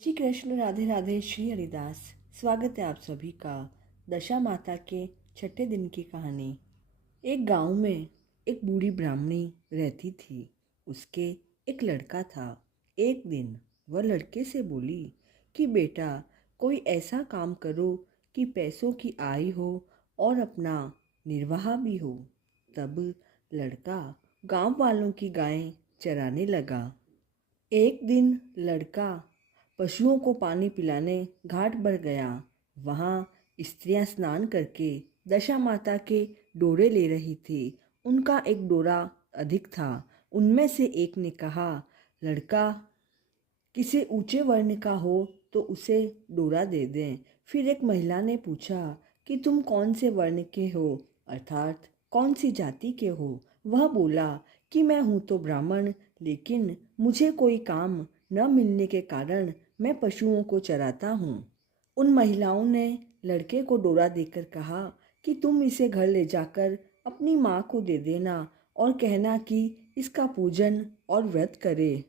श्री कृष्ण राधे राधे श्री हरिदास। स्वागत है आप सभी का दशा माता के छठे दिन की कहानी। एक गांव में एक बूढ़ी ब्राह्मणी रहती थी। उसके एक लड़का था। एक दिन वह लड़के से बोली कि बेटा, कोई ऐसा काम करो कि पैसों की आय हो और अपना निर्वाह भी हो। तब लड़का गांव वालों की गायें चराने लगा। एक दिन लड़का पशुओं को पानी पिलाने घाट पर गया। वहाँ स्त्रियां स्नान करके दशा माता के डोरे ले रही थी। उनका एक डोरा अधिक था। उनमें से एक ने कहा, लड़का किसी ऊंचे वर्ण का हो तो उसे डोरा दे दें। फिर एक महिला ने पूछा कि तुम कौन से वर्ण के हो, अर्थात कौन सी जाति के हो। वह बोला कि मैं हूँ तो ब्राह्मण, लेकिन मुझे कोई काम न मिलने के कारण मैं पशुओं को चराता हूँ। उन महिलाओं ने लड़के को डोरा देकर कहा कि तुम इसे घर ले जाकर अपनी माँ को दे देना और कहना कि इसका पूजन और व्रत करे।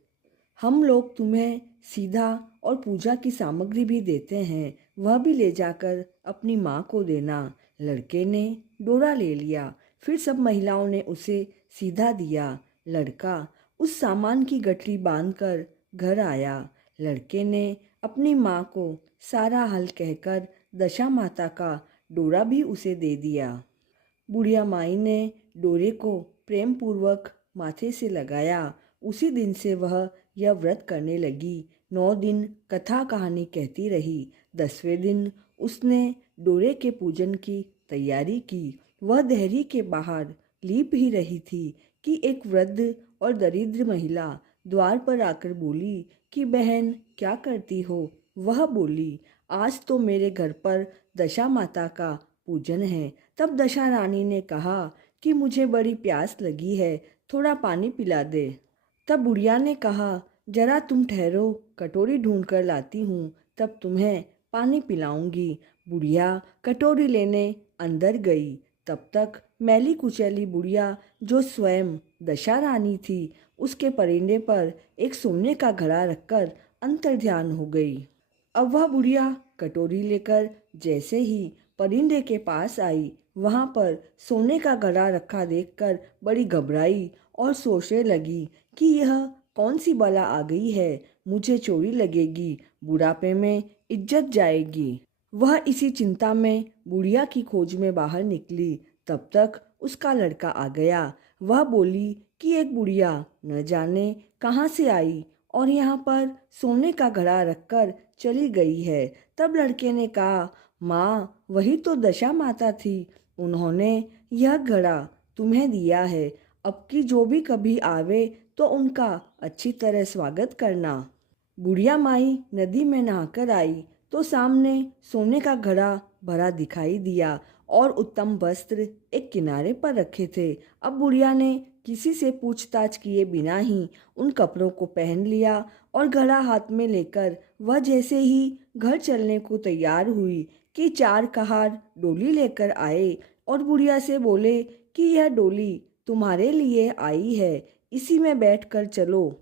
हम लोग तुम्हें सीधा और पूजा की सामग्री भी देते हैं, वह भी ले जाकर अपनी माँ को देना। लड़के ने डोरा ले लिया। फिर सब महिलाओं ने उसे सीधा दिया। लड़का उस सामान की गठरी बांधकर घर आया। लड़के ने अपनी माँ को सारा हाल कहकर दशा माता का डोरा भी उसे दे दिया। बुढ़िया माई ने डोरे को प्रेम पूर्वक माथे से लगाया। उसी दिन से वह यह व्रत करने लगी। 9 दिन कथा कहानी कहती रही। 10वें दिन उसने डोरे के पूजन की तैयारी की। वह देहरी के बाहर लीप ही रही थी कि एक वृद्ध और दरिद्र महिला द्वार पर आकर बोली कि बहन, क्या करती हो। वह बोली, आज तो मेरे घर पर दशा माता का पूजन है। तब दशा रानी ने कहा कि मुझे बड़ी प्यास लगी है, थोड़ा पानी पिला दे। तब बुढ़िया ने कहा, जरा तुम ठहरो, कटोरी ढूंढ कर लाती हूँ, तब तुम्हें पानी पिलाऊंगी। बुढ़िया कटोरी लेने अंदर गई। तब तक मैली कुचैली बुढ़िया, जो स्वयं दशा रानी थी, उसके परिंदे पर एक सोने का घड़ा रखकर अंतर्ध्यान हो गई। अब वह बुढ़िया कटोरी लेकर जैसे ही परिंदे के पास आई, वहाँ पर सोने का घड़ा रखा देखकर बड़ी घबराई और सोचने लगी कि यह कौन सी बला आ गई है, मुझे चोरी लगेगी, बुढ़ापे में इज्जत जाएगी। वह इसी चिंता में बुढ़िया की खोज में बाहर निकली। तब तक उसका लड़का आ गया। वह बोली कि एक बुढ़िया न जाने कहाँ से आई और यहाँ पर सोने का घड़ा रखकर चली गई है। तब लड़के ने कहा, माँ, वही तो दशा माता थी, उन्होंने यह घड़ा तुम्हें दिया है। अब की जो भी कभी आवे तो उनका अच्छी तरह स्वागत करना। बुढ़िया माई नदी में नहाकर आई तो सामने सोने का घड़ा भरा दिखाई दिया और उत्तम वस्त्र एक किनारे पर रखे थे। अब बुढ़िया ने किसी से पूछताछ किए बिना ही उन कपड़ों को पहन लिया और घड़ा हाथ में लेकर वह जैसे ही घर चलने को तैयार हुई कि 4 कहार डोली लेकर आए और बुढ़िया से बोले कि यह डोली तुम्हारे लिए आई है, इसी में बैठकर चलो।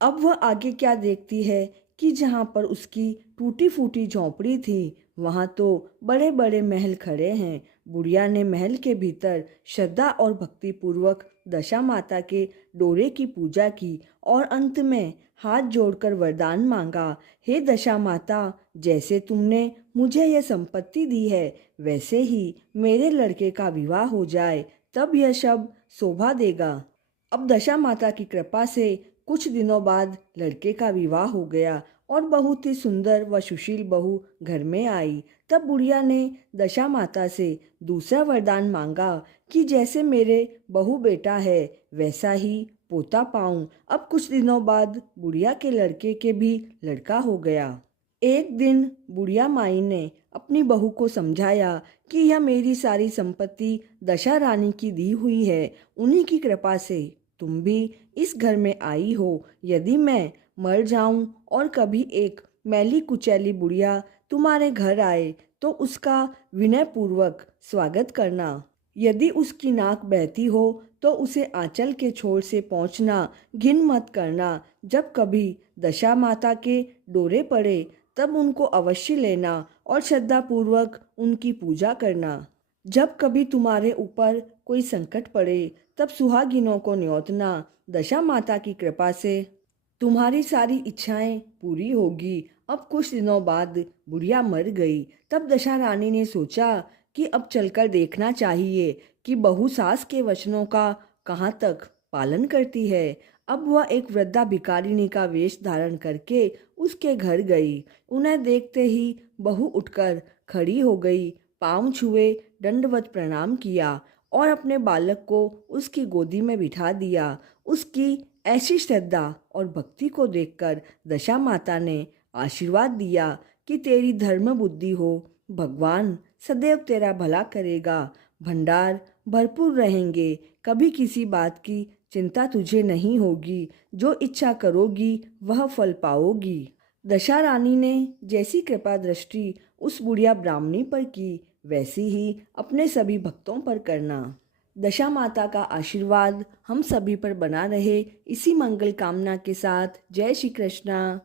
अब वह आगे क्या देखती है कि जहाँ पर उसकी टूटी फूटी झोंपड़ी थी, वहाँ तो बड़े बड़े महल खड़े हैं। बुढ़िया ने महल के भीतर श्रद्धा और भक्ति पूर्वक दशा माता के डोरे की पूजा की और अंत में हाथ जोड़कर वरदान मांगा, हे दशा माता, जैसे तुमने मुझे यह संपत्ति दी है, वैसे ही मेरे लड़के का विवाह हो जाए, तब यह सब शोभा देगा। अब दशा माता की कृपा से कुछ दिनों बाद लड़के का विवाह हो गया और बहुत ही सुंदर व सुशील बहू घर में आई। तब बुढ़िया ने दशा माता से दूसरा वरदान मांगा कि जैसे मेरे बहू बेटा है, वैसा ही पोता पाऊं। अब कुछ दिनों बाद बुढ़िया के लड़के के भी लड़का हो गया। एक दिन बुढ़िया माई ने अपनी बहू को समझाया कि यह मेरी सारी संपत्ति दशा रानी की दी हुई है, उन्हीं की कृपा से तुम भी इस घर में आई हो। यदि मैं मर जाऊं और कभी एक मैली कुचैली बुढ़िया तुम्हारे घर आए तो उसका विनय पूर्वक स्वागत करना। यदि उसकी नाक बहती हो तो उसे आंचल के छोर से पहुँचना, घिन मत करना। जब कभी दशा माता के डोरे पड़े तब उनको अवश्य लेना और श्रद्धापूर्वक उनकी पूजा करना। जब कभी तुम्हारे ऊपर कोई संकट पड़े तब सुहागिनों को न्योतना। दशा माता की कृपा से तुम्हारी सारी इच्छाएं पूरी होगी। अब कुछ दिनों बाद बुढ़िया मर गई। तब दशा रानी ने सोचा कि अब चलकर देखना चाहिए कि बहू सास के वचनों का कहाँ तक पालन करती है। अब वह एक वृद्धा भिखारिनी का वेश धारण करके उसके घर गई। उन्हें देखते ही बहू उठकर खड़ी हो गई, पाँव छुए, दंडवत प्रणाम किया और अपने बालक को उसकी गोदी में बिठा दिया। उसकी ऐसी श्रद्धा और भक्ति को देखकर दशा माता ने आशीर्वाद दिया कि तेरी धर्म बुद्धि हो, भगवान सदैव तेरा भला करेगा, भंडार भरपूर रहेंगे, कभी किसी बात की चिंता तुझे नहीं होगी, जो इच्छा करोगी वह फल पाओगी। दशा रानी ने जैसी कृपा दृष्टि उस बुढ़िया ब्राह्मणी पर की वैसी ही अपने सभी भक्तों पर करना। दशा माता का आशीर्वाद हम सभी पर बना रहे, इसी मंगल कामना के साथ जय श्री कृष्णा।